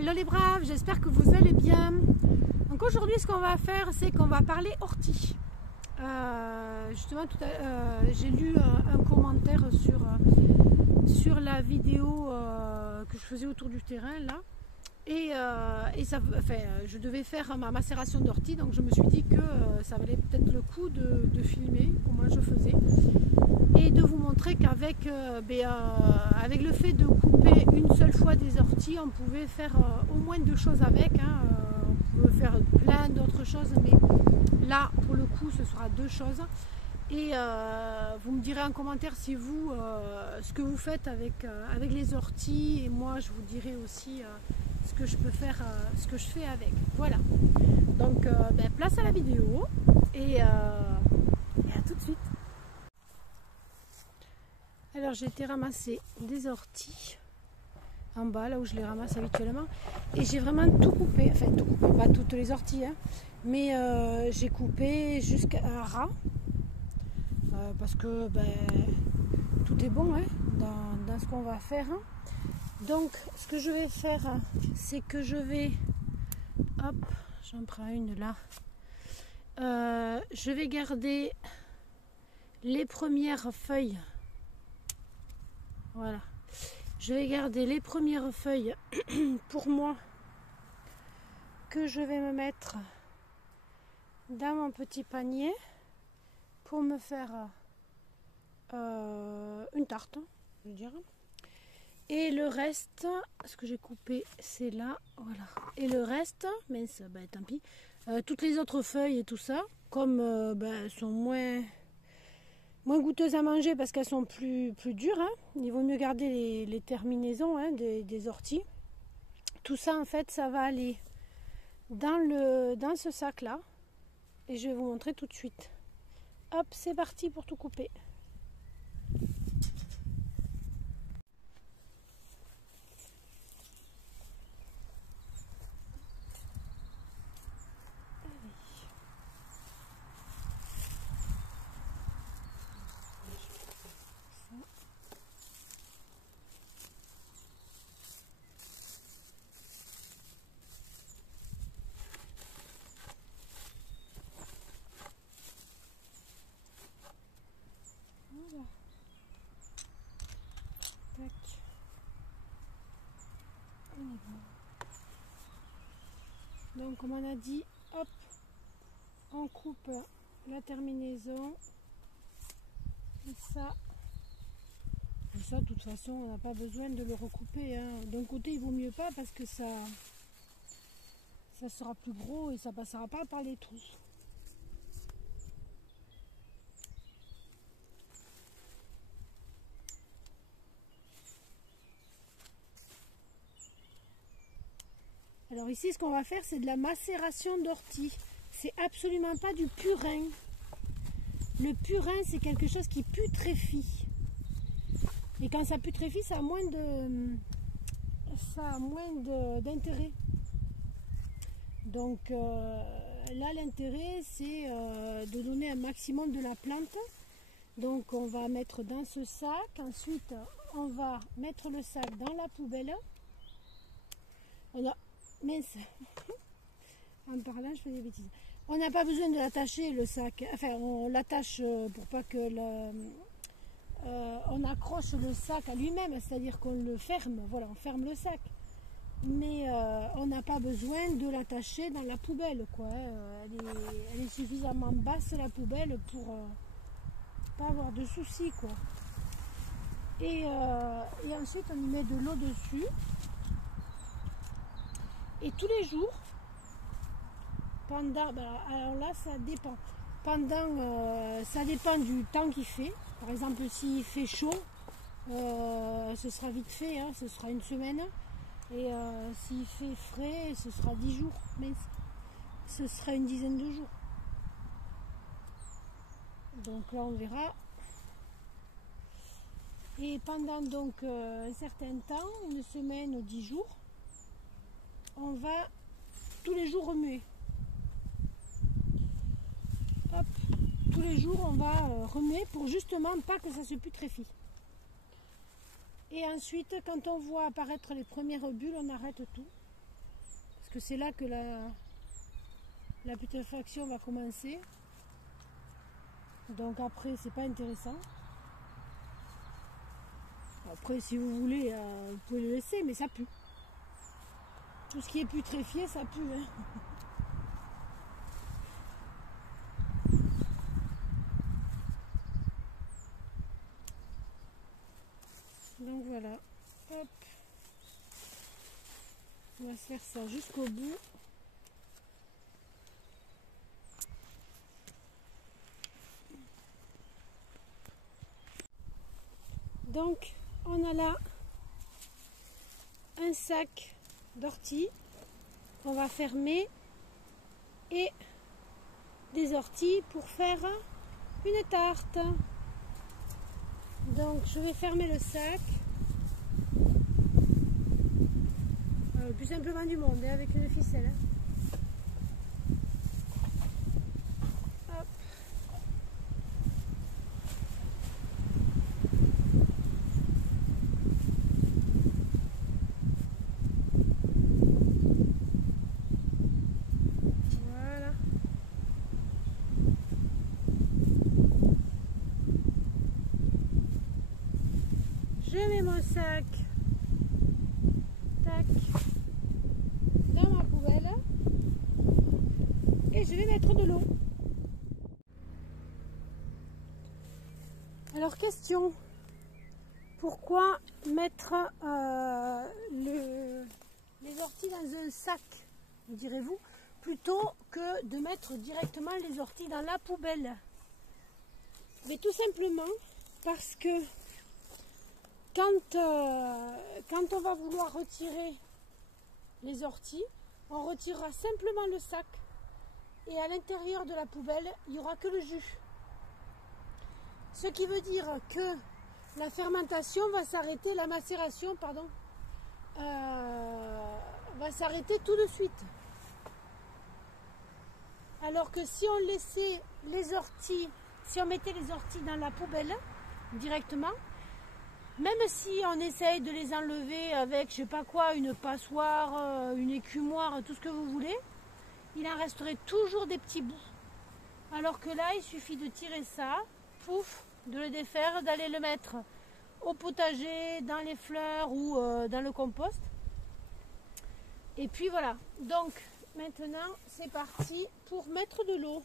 Hello les braves, j'espère que vous allez bien. Donc aujourd'hui ce qu'on va faire, c'est qu'on va parler ortie. Justement j'ai lu un commentaire sur la vidéo que je faisais autour du terrain là. Et je devais faire ma macération d'ortie, donc je me suis dit que ça valait peut-être le coup de filmer comment je faisais et de vous montrer qu'avec avec le fait de couper une seule fois des orties, on pouvait faire au moins deux choses avec. On peut faire plein d'autres choses, mais là pour le coup ce sera deux choses. Et vous me direz en commentaire si vous ce que vous faites avec les orties, et moi je vous dirai aussi ce que je peux faire, ce que je fais avec. Voilà. Donc place à la vidéo et à tout de suite. Alors j'ai été ramasser des orties en bas, là où je les ramasse habituellement, et j'ai vraiment tout coupé, enfin tout coupé, pas toutes les orties, hein, mais j'ai coupé jusqu'à ras, parce que tout est bon hein, dans ce qu'on va faire. Donc ce que je vais faire, c'est que je vais, hop, j'en prends une là, je vais garder les premières feuilles. Voilà, je vais garder les premières feuilles pour moi, que je vais me mettre dans mon petit panier pour me faire une tarte, je veux dire. Et le reste, ce que j'ai coupé, c'est là, voilà. Et le reste, mais ça, tant pis. Toutes les autres feuilles et tout ça, comme sont moins goûteuses à manger parce qu'elles sont plus dures, hein. Il vaut mieux garder les terminaisons hein, des orties. Tout ça en fait ça va aller dans ce sac là, et je vais vous montrer tout de suite. Hop, c'est parti pour tout couper. Voilà. Tac. On est bon. Donc comme on a dit, hop, on coupe la terminaison. Et ça, de toute façon, on n'a pas besoin de le recouper. Hein. D'un côté, il vaut mieux pas parce que ça sera plus gros et ça passera pas par les trous. Alors ici, ce qu'on va faire, c'est de la macération d'ortie. C'est absolument pas du purin. Le purin, c'est quelque chose qui putréfie. Et quand ça putréfie, ça a moins d'intérêt. Donc là, l'intérêt, c'est de donner un maximum de la plante. Donc on va mettre dans ce sac. Ensuite, on va mettre le sac dans la poubelle. Mince, en parlant je fais des bêtises. On n'a pas besoin de l'attacher le sac, enfin on l'attache pour pas que on accroche le sac à lui-même, c'est-à-dire qu'on le ferme, voilà, on ferme le sac. Mais on n'a pas besoin de l'attacher dans la poubelle, quoi. Elle est suffisamment basse la poubelle pour pas avoir de soucis, quoi. Et ensuite on y met de l'eau dessus. Et tous les jours, pendant, alors là ça dépend, ça dépend du temps qu'il fait. Par exemple s'il fait chaud, ce sera vite fait, hein, ce sera une semaine. Et s'il fait frais, ce sera 10 jours, mais ce sera une dizaine de jours. Donc là on verra. Et pendant donc un certain temps, une semaine ou 10 jours, on va tous les jours remuer. Hop, tous les jours on va remuer pour justement pas que ça se putréfie. Et ensuite, quand on voit apparaître les premières bulles, on arrête tout. parce que c'est là que la putréfaction va commencer. Donc après, c'est pas intéressant. Après, si vous voulez, vous pouvez le laisser, mais ça pue. Tout ce qui est putréfié, ça pue. Hein. Donc voilà. Hop. On va se faire ça jusqu'au bout. Donc, on a là un sac d'orties qu'on va fermer et des orties pour faire une tarte. Donc, je vais fermer le sac le plus simplement du monde, hein, avec une ficelle. Hein. Je mets mon sac, tac, dans ma poubelle et je vais mettre de l'eau. Alors question, pourquoi mettre les orties dans un sac, direz-vous, plutôt que de mettre directement les orties dans la poubelle? Mais tout simplement parce que quand on va vouloir retirer les orties, on retirera simplement le sac et à l'intérieur de la poubelle, il n'y aura que le jus. Ce qui veut dire que la fermentation va s'arrêter, la macération, pardon, va s'arrêter tout de suite. Alors que si on laissait les orties, si on mettait les orties dans la poubelle directement, même si on essaye de les enlever avec, je sais pas quoi, une passoire, une écumoire, tout ce que vous voulez, il en resterait toujours des petits bouts. Alors que là, il suffit de tirer ça, pouf, de le défaire, d'aller le mettre au potager, dans les fleurs ou dans le compost. Et puis voilà. Donc, maintenant, c'est parti pour mettre de l'eau.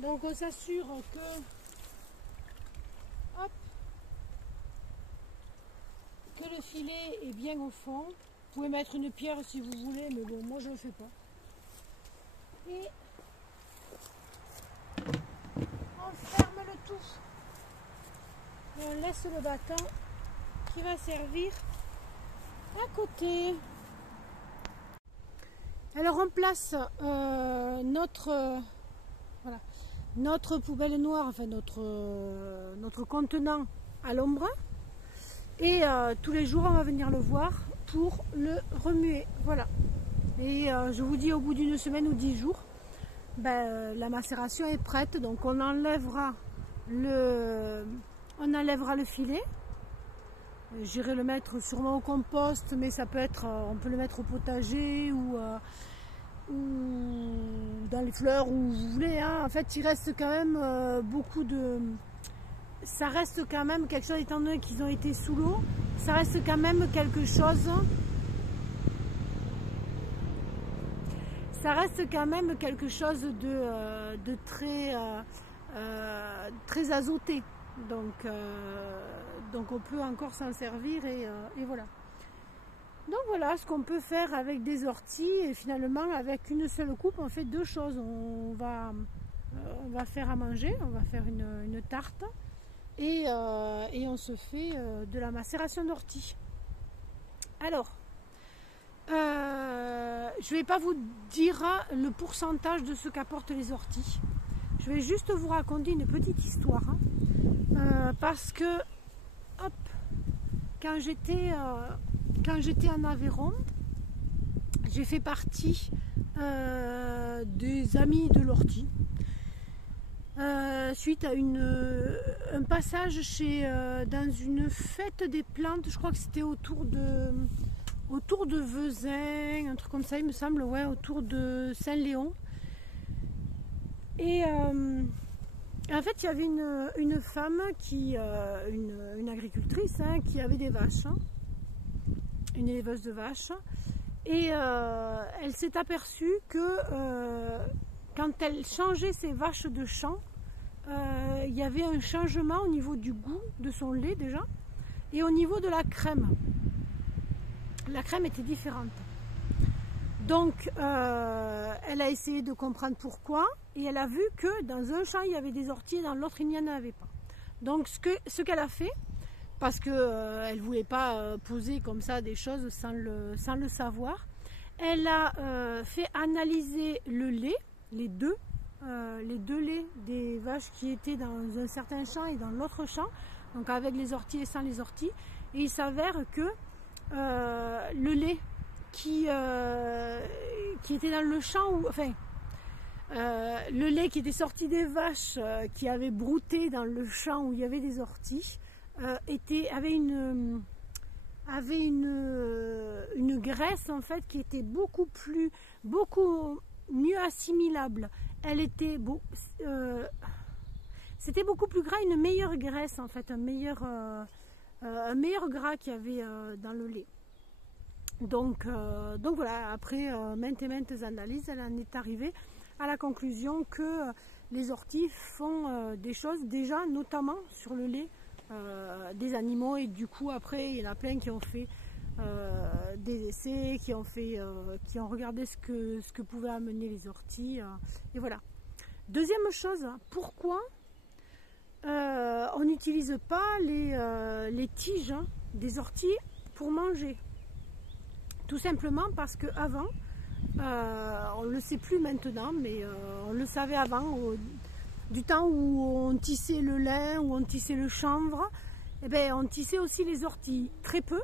Donc on s'assure que, hop, que le filet est bien au fond. Vous pouvez mettre une pierre si vous voulez, mais bon, moi je ne le fais pas. Et on ferme le tout. Et on laisse le bâton qui va servir à côté. Alors on place notre poubelle noire, enfin notre contenant à l'ombre. Et tous les jours on va venir le voir pour le remuer. Voilà. Et je vous dis au bout d'une semaine ou 10 jours, la macération est prête. Donc on enlèvera le filet. J'irai le mettre sûrement au compost, mais ça peut être, on peut le mettre au potager ou dans les fleurs, où vous voulez, hein. En fait, il reste quand même beaucoup de... Ça reste quand même quelque chose, étant donné qu'ils ont été sous l'eau, ça reste quand même quelque chose... Ça reste quand même quelque chose de très, très azoté. Donc on peut encore s'en servir et voilà. Donc voilà ce qu'on peut faire avec des orties, et finalement avec une seule coupe on fait deux choses. On va faire à manger, on va faire une tarte et on se fait de la macération d'ortie. Alors, je ne vais pas vous dire le pourcentage de ce qu'apportent les orties. Je vais juste vous raconter une petite histoire. Parce que, hop, quand j'étais en Aveyron, j'ai fait partie des amis de l'ortie. Suite à un passage dans une fête des plantes, je crois que c'était autour de Vezin, un truc comme ça, il me semble, ouais, autour de Saint-Léon. Et en fait, il y avait une femme, une agricultrice, hein, qui avait des vaches, hein, une éleveuse de vaches, et elle s'est aperçue que quand elle changeait ses vaches de champ, il y avait un changement au niveau du goût de son lait déjà, et au niveau de la crème. La crème était différente. Donc, elle a essayé de comprendre pourquoi, et elle a vu que dans un champ il y avait des orties et dans l'autre il n'y en avait pas. Donc, ce qu'elle a fait, parce qu'elle ne voulait pas poser comme ça des choses sans le savoir, elle a fait analyser le lait, les deux laits des vaches qui étaient dans un certain champ et dans l'autre champ, donc avec les orties et sans les orties, et il s'avère que le lait qui était dans le champ, le lait qui était sorti des vaches qui avaient brouté dans le champ où il y avait des orties, avait une graisse en fait qui était beaucoup mieux assimilable. C'était beaucoup plus gras, une meilleure graisse en fait, un meilleur gras qu'il y avait dans le lait. Donc voilà, après maintes et maintes analyses, elle en est arrivée à la conclusion que les orties font des choses déjà, notamment sur le lait des animaux, et du coup après il y en a plein qui ont fait des essais, qui ont regardé ce que pouvaient amener les orties, et voilà. Deuxième chose, pourquoi on n'utilise pas les tiges des orties pour manger? Tout simplement parce qu'avant, on ne le sait plus maintenant, mais on le savait avant, du temps où on tissait le lin, où on tissait le chanvre, eh bien, on tissait aussi les orties, très peu,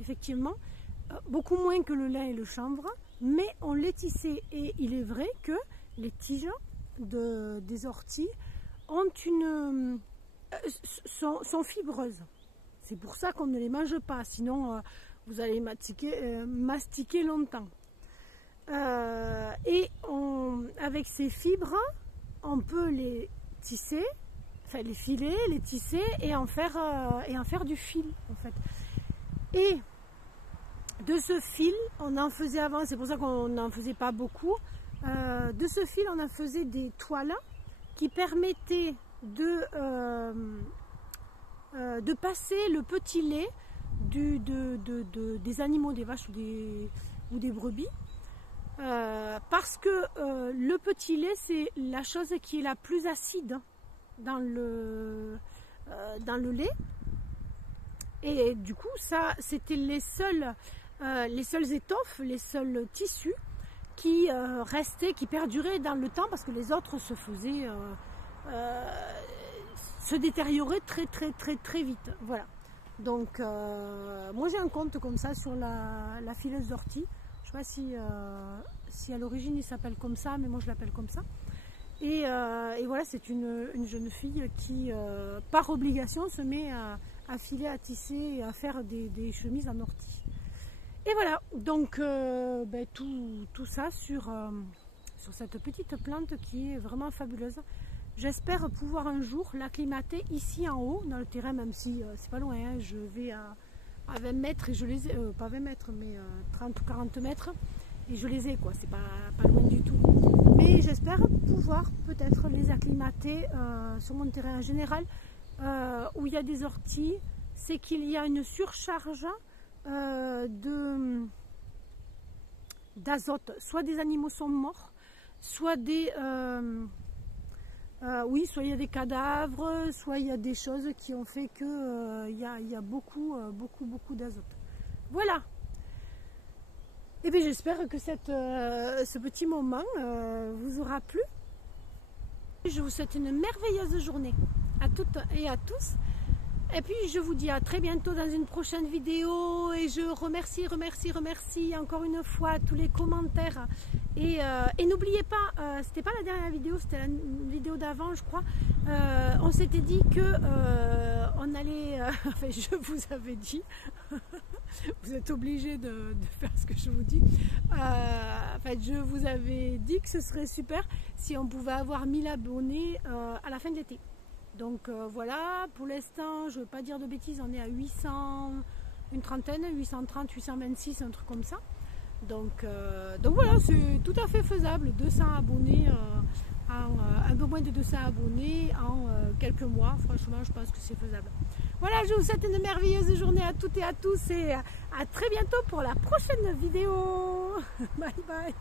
effectivement, beaucoup moins que le lin et le chanvre, mais on les tissait, et il est vrai que les tiges des orties sont fibreuses. C'est pour ça qu'on ne les mange pas, sinon vous allez mastiquer longtemps. Et avec ces fibres, on peut les tisser, enfin les filer, les tisser et en faire du fil en fait. Et de ce fil, on en faisait avant, c'est pour ça qu'on n'en faisait pas beaucoup. De ce fil, on en faisait des toiles qui permettaient de passer le petit lait des animaux, des vaches ou des brebis, parce que le petit lait, c'est la chose qui est la plus acide dans le lait, et du coup ça c'était les seules étoffes, les seuls tissus qui restaient, qui perduraient dans le temps, parce que les autres se détérioraient très vite. Voilà. Donc moi j'ai un compte comme ça sur la fileuse d'ortie. Je ne sais pas si à l'origine il s'appelle comme ça, mais moi je l'appelle comme ça. Et voilà, c'est une jeune fille qui, par obligation, se met à filer, à tisser et à faire des chemises en ortie. Et voilà, donc tout ça sur cette petite plante qui est vraiment fabuleuse. J'espère pouvoir un jour l'acclimater ici en haut, dans le terrain, même si c'est pas loin, hein, je vais à 20 mètres et je les ai, pas 20 mètres, mais 30 ou 40 mètres, et je les ai, quoi, c'est pas loin du tout. Mais j'espère pouvoir peut-être les acclimater sur mon terrain. En général, où il y a des orties, c'est qu'il y a une surcharge d'azote. Soit des animaux sont morts, soit soit il y a des cadavres, soit il y a des choses qui ont fait que il y a beaucoup d'azote. Voilà. Et bien j'espère que ce petit moment vous aura plu. Je vous souhaite une merveilleuse journée à toutes et à tous. Et puis je vous dis à très bientôt dans une prochaine vidéo. Et je remercie encore une fois tous les commentaires. Et n'oubliez pas, c'était pas la dernière vidéo, c'était la vidéo d'avant je crois. On s'était dit que on allait, enfin je vous avais dit, vous êtes obligés de faire ce que je vous dis. Je vous avais dit que ce serait super si on pouvait avoir 1000 abonnés à la fin de l'été. Donc voilà, pour l'instant, je ne veux pas dire de bêtises, on est à 800, une trentaine, 830, 826, un truc comme ça. Donc voilà, c'est tout à fait faisable, 200 abonnés, un peu moins de 200 abonnés en quelques mois. Franchement, je pense que c'est faisable. Voilà, je vous souhaite une merveilleuse journée à toutes et à tous et à très bientôt pour la prochaine vidéo. Bye bye.